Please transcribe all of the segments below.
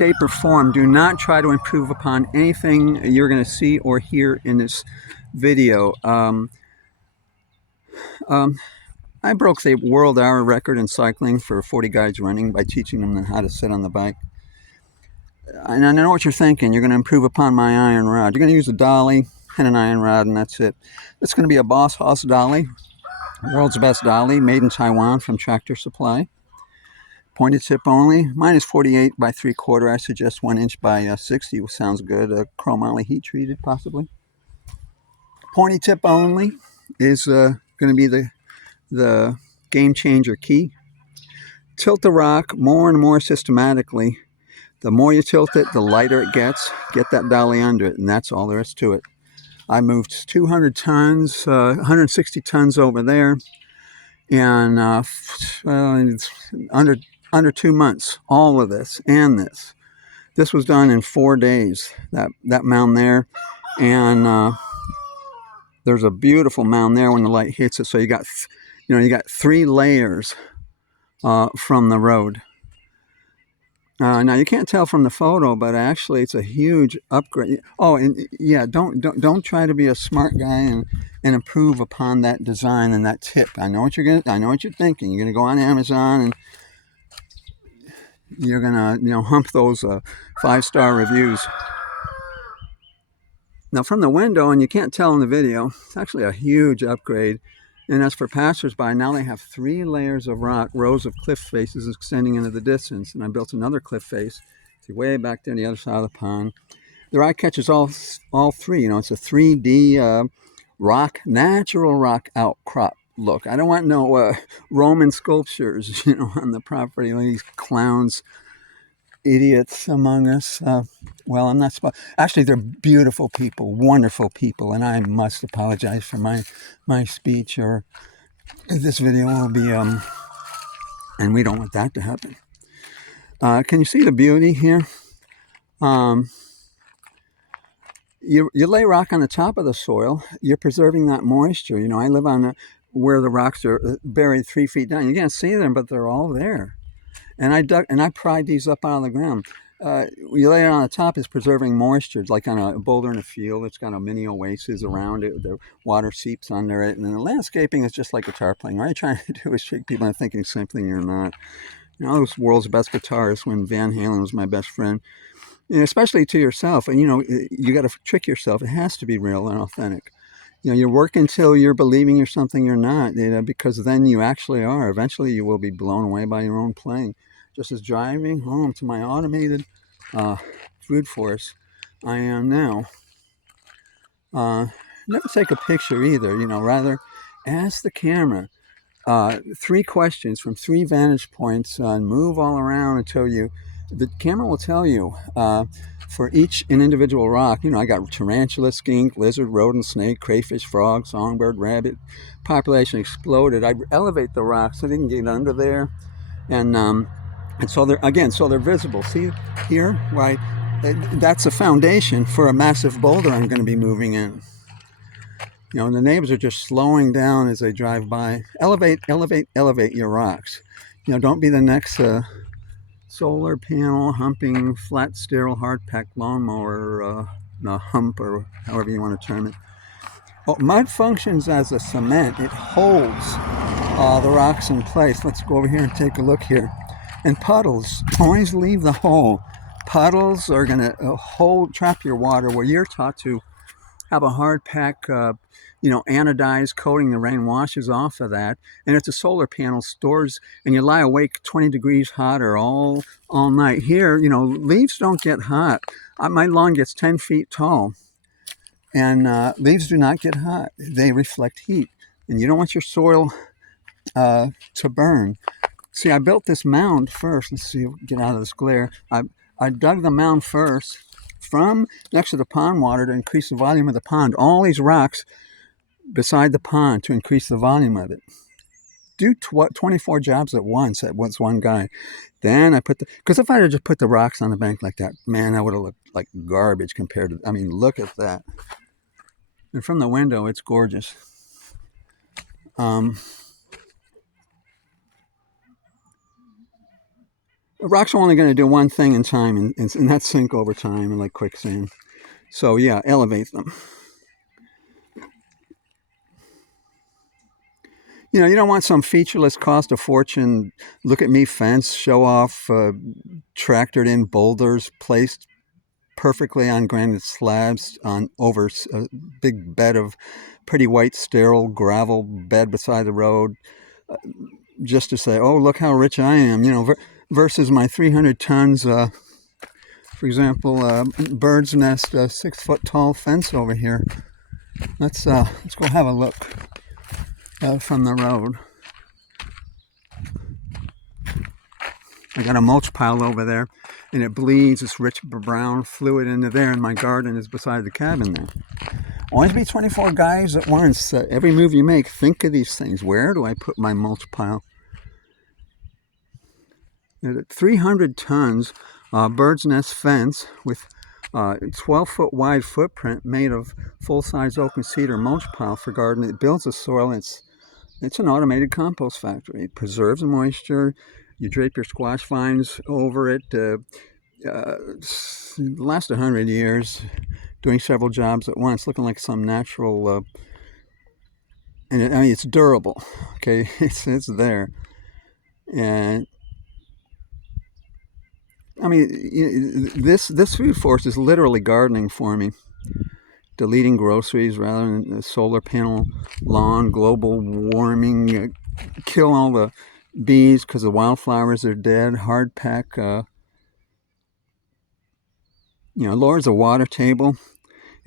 shape, or form. Do not try to improve upon anything you're going to see or hear in this video. I broke the world hour record in cycling for 40 guys running by teaching them how to sit on the bike. And I know what you're thinking. You're going to improve upon my iron rod. You're going to use a dolly and an iron rod, and that's it. It's going to be a Boss Hoss dolly, world's best dolly, made in Taiwan from Tractor Supply. Pointed tip only. Mine is 48 by 3/4. I suggest 1 inch by 60 sounds good. Chromoly heat treated, possibly. Pointy tip only is going to be the game changer key. Tilt the rock more and more systematically. The more you tilt it, the lighter it gets. Get that dolly under it, and that's all there is to it. I moved 200 tons, 160 tons over there, and under 2 months, all of this and this. This was done in 4 days, that mound there. And there's a beautiful mound there when the light hits it. So you got 3 layers from the road. Now you can't tell from the photo, but actually it's a huge upgrade. Oh, and yeah, don't try to be a smart guy and improve upon that design and that tip. I know what you're thinking. You're gonna go on Amazon and you're gonna hump those 5-star reviews. Now from the window, and you can't tell in the video, it's actually a huge upgrade. And as for passersby, now they have 3 layers of rock, rows of cliff faces extending into the distance. And I built another cliff face, see, way back there on the other side of the pond. Their eye catches all 3. It's a 3D natural rock outcrop look. I don't want no Roman sculptures, on the property. These clowns, idiots among us. Well, I'm not actually, they're beautiful people, wonderful people, and I must apologize for my speech, or this video will be and we don't want that to happen. Can you see the beauty here? You lay rock on the top of the soil, you're preserving that moisture. I live on where the rocks are buried 3 feet down. You can't see them, but they're all there. And I pried these up out of the ground. You lay it on the top, is preserving moisture, like on a boulder in a field. It's got a mini oasis around it. The water seeps under it. And then the landscaping is just like guitar playing. All you're trying to do is trick people into thinking something you're not. This world's best guitarist, when Van Halen was my best friend. Especially to yourself. And, you got to trick yourself. It has to be real and authentic. You work until you're believing you're something you're not, because then you actually are. Eventually, you will be blown away by your own playing. Just as driving home to my automated food force, I am now. Never take a picture either, rather ask the camera 3 questions from 3 vantage points and move all around until the camera will tell you for each an individual rock. I got tarantula, skink, lizard, rodent, snake, crayfish, frog, songbird, rabbit. Population exploded. I elevate the rocks so they can get under there. And so they're visible. See here, right? That's a foundation for a massive boulder I'm going to be moving in. And the neighbors are just slowing down as they drive by. Elevate your rocks. Don't be the next solar panel humping, flat, sterile, hard-packed lawnmower hump, or however you want to term it. Well, mud functions as a cement. It holds the rocks in place. Let's go over here and take a look here. And puddles, always leave the hole. Puddles are going to trap your water, where you're taught to have a hard pack, anodized coating. The rain washes off of that. And it's a solar panel, stores, and you lie awake 20 degrees hotter all night. Here, leaves don't get hot. My lawn gets 10 feet tall. And leaves do not get hot. They reflect heat. And you don't want your soil to burn. See, I built this mound first. Let's see, get out of this glare. I dug the mound first from next to the pond water to increase the volume of the pond. All these rocks beside the pond to increase the volume of it. Do 24 jobs at once. At once, one guy. Then I because if I had just put the rocks on the bank like that, man, that would have looked like garbage compared to, look at that. And from the window, it's gorgeous. Rocks are only going to do one thing in time, and that's sink over time, like quicksand. So yeah, elevate them. You don't want some featureless, cost a fortune, look at me fence, show off, tractored in boulders placed perfectly on granite slabs on over a big bed of pretty white, sterile gravel bed beside the road, just to say, oh, look how rich I am, versus my 300 tons, for example, bird's nest, 6-foot tall fence over here. Let's go have a look from the road. I got a mulch pile over there, and it bleeds this rich brown fluid into there, and my garden is beside the cabin there. Always be 24 guys at once. Every move you make, think of these things. Where do I put my mulch pile? 300 tons bird's nest fence with 12-foot wide footprint made of full-size oak and cedar mulch pile for garden. It builds the soil. It's an automated compost factory. It preserves the moisture. You drape your squash vines over it. Last 100 years, doing several jobs at once, looking like some natural. And it's durable. Okay, it's there, and this food force is literally gardening for me. Deleting groceries rather than the solar panel lawn, global warming, kill all the bees because the wildflowers are dead, hard pack, lowers the water table.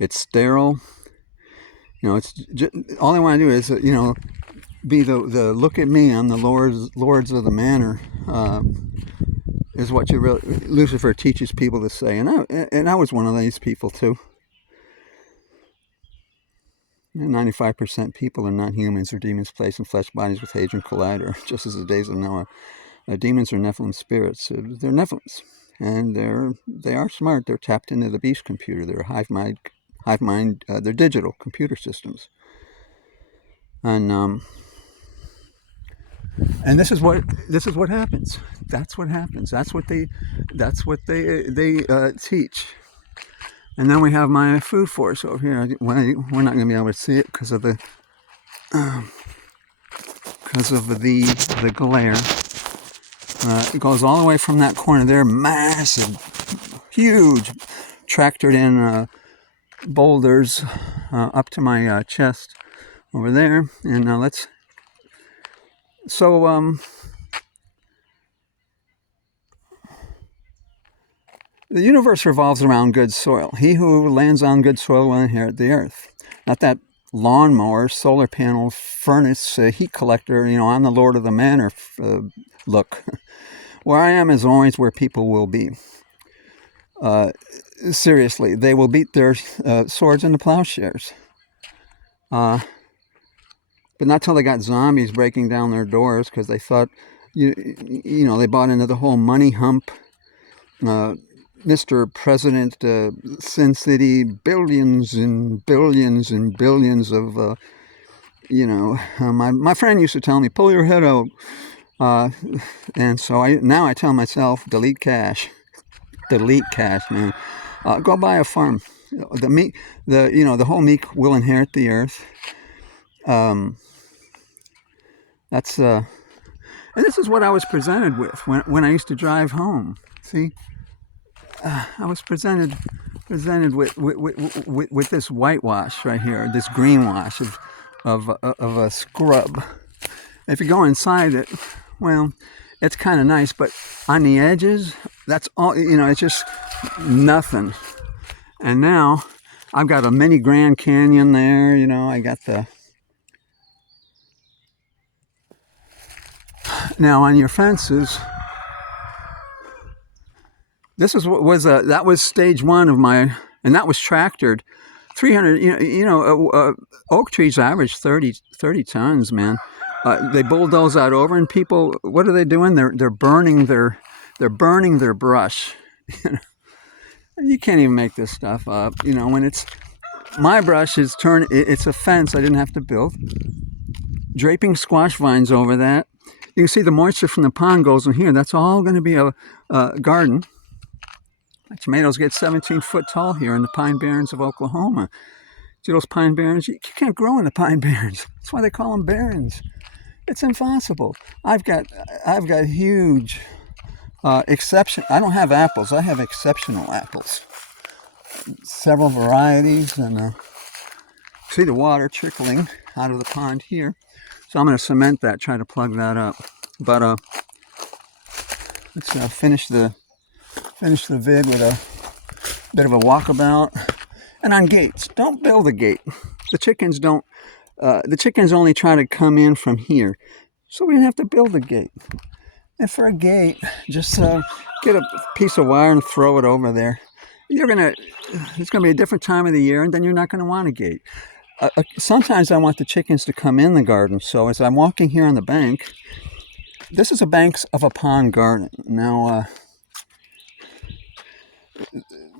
It's sterile. It's just, all I want to do is, be the look at me, I'm the lords of the manor, is what Lucifer teaches people to say. And I was one of these people too. 95% people are not humans or demons placed in flesh bodies with Hadron Collider, just as the days of Noah. Demons are Nephilim spirits. They're Nephilims, and they are smart. They're tapped into the beast computer. They're hive mind. They're digital computer systems. And this is what happens. That's what happens. That's what they teach. And then we have my food force over here. We're not going to be able to see it because of the glare. It goes all the way from that corner there, massive, huge, tractored in boulders up to my chest over there. And now the universe revolves around good soil. He who lands on good soil will inherit the earth. Not that lawnmower, solar panel, furnace, heat collector, I'm the lord of the manor look. Where I am is always where people will be. Seriously, they will beat their swords into plowshares. But not till they got zombies breaking down their doors because they thought, they bought into the whole money hump. Mr. President, Sin City, billions and billions and billions of, my friend used to tell me, pull your head out. And so now I tell myself, delete cash, man. Go buy a farm. The whole meek will inherit the earth. That's, and this is what I was presented with when I used to drive home. See? I was presented with this whitewash right here, this greenwash of a scrub. If you go inside it, well, it's kind of nice, but on the edges, that's all. It's just nothing. And now I've got a mini Grand Canyon there. I got the. Now on your fences. This is what was that was stage one of my, and that was tractored. 300, oak trees average 30 tons, man. They bulldoze that over, and people, what are they doing? They're burning their brush. You can't even make this stuff up. When it's my brush is it's a fence I didn't have to build. Draping squash vines over that. You can see the moisture from the pond goes in here. That's all going to be a garden. My tomatoes get 17 foot tall here in the Pine Barrens of Oklahoma. See those pine barrens? You can't grow in the pine barrens. That's why they call them barrens. It's impossible. I've got huge exception. I don't have apples. I have exceptional apples. Several varieties, and see the water trickling out of the pond here. So I'm going to cement that, try to plug that up. But let's finish the vid with a bit of a walkabout. And on gates, don't build a gate. The chickens don't. The chickens only try to come in from here, so we didn't have to build a gate. And for a gate, just get a piece of wire and throw it over there. It's gonna be a different time of the year, and then you're not gonna want a gate. Sometimes I want the chickens to come in the garden. So as I'm walking here on the bank, this is a banks of a pond garden. Now,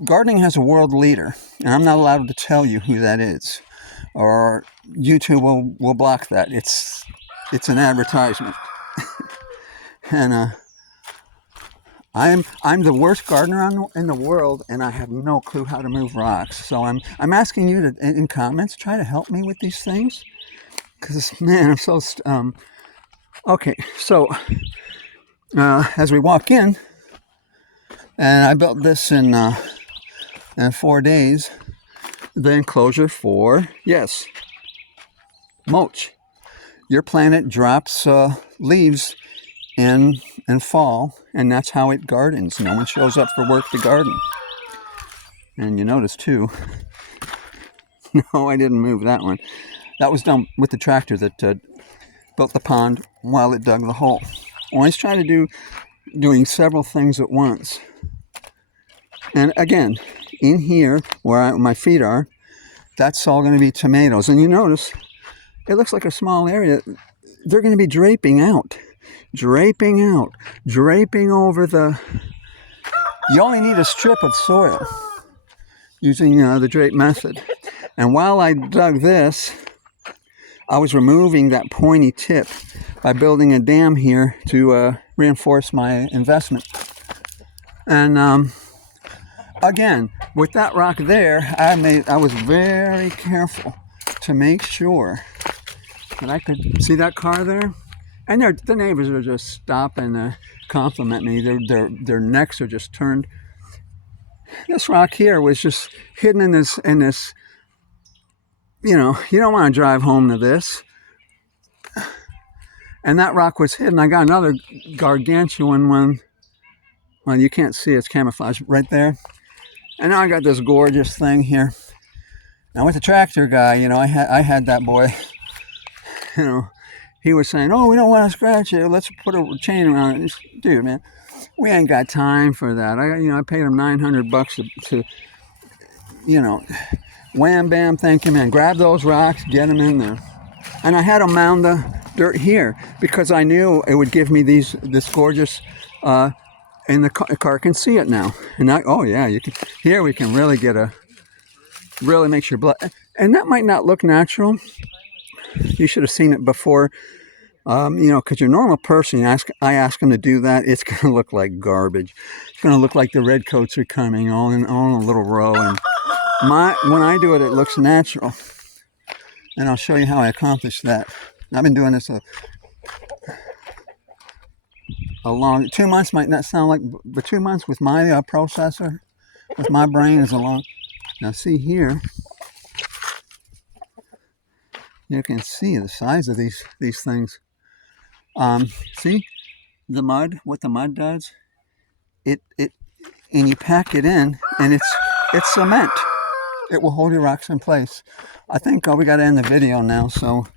gardening has a world leader, and I'm not allowed to tell you who that is, or YouTube will block that. It's an advertisement. And I'm the worst gardener in the world, and I have no clue how to move rocks. So I'm asking you to, in comments, try to help me with these things, because man, I'm so okay. So as we walk in, and I built this in 4 days. The enclosure for, yes, mulch. Your planet drops leaves in fall, and that's how it gardens. No one shows up for work to garden. And you notice too, no, I didn't move that one. That was done with the tractor that built the pond while it dug the hole. Always try to doing several things at once. And again, in here where my feet are, that's all going to be tomatoes. And you notice it looks like a small area. They're going to be draping out, draping over the. You only need a strip of soil using the drape method. And while I dug this, I was removing that pointy tip by building a dam here to reinforce my investment. And again, with that rock there, I was very careful to make sure that I could see that car there. And the neighbors are just stopping to compliment me. Their necks are just turned. This rock here was just hidden in this. You know, you don't want to drive home to this. And that rock was hidden. I got another gargantuan one. Well, you can't see it's camouflage right there. And now I got this gorgeous thing here. Now with the tractor guy, you know, I had that boy, you know, he was saying, oh, we don't want to scratch it. Let's put a chain around it. Dude, man, we ain't got time for that. I paid him $900 to, you know, wham, bam, thank you, man. Grab those rocks, get them in there. And I had him mound the dirt here because I knew it would give me this gorgeous, and the car can see it now. And oh yeah, you can. Here we can really really make sure blood. And that might not look natural. You should have seen it before. You know, because your normal person, I ask them to do that, it's going to look like garbage. It's going to look like the redcoats are coming all in a little row. And when I do it, it looks natural. And I'll show you how I accomplish that. I've been doing this a long 2 months. Might not sound like, but 2 months with my processor, with my brain is a long. Now see here, you can see the size of these things. See the mud, what the mud does? It and you pack it in, and it's cement. It will hold your rocks in place. I think we got to end the video now. So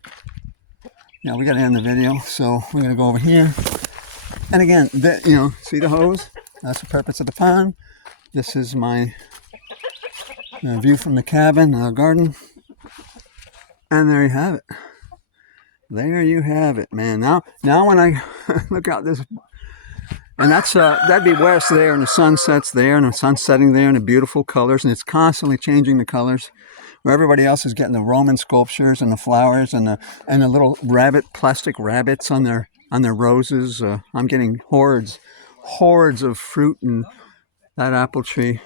yeah, we got to end the video. So we're gonna go over here. And again, you know, see the hose? That's the purpose of the pond. This is my view from the cabin, garden. And there you have it. There you have it, man. Now when I look out this, and that'd be west there, and the sun sets there, and the sun's setting there, and the beautiful colors, and it's constantly changing the colors. Where everybody else is getting the Roman sculptures and the flowers and the little plastic rabbits on their on their roses. I'm getting hordes of fruit in that apple tree.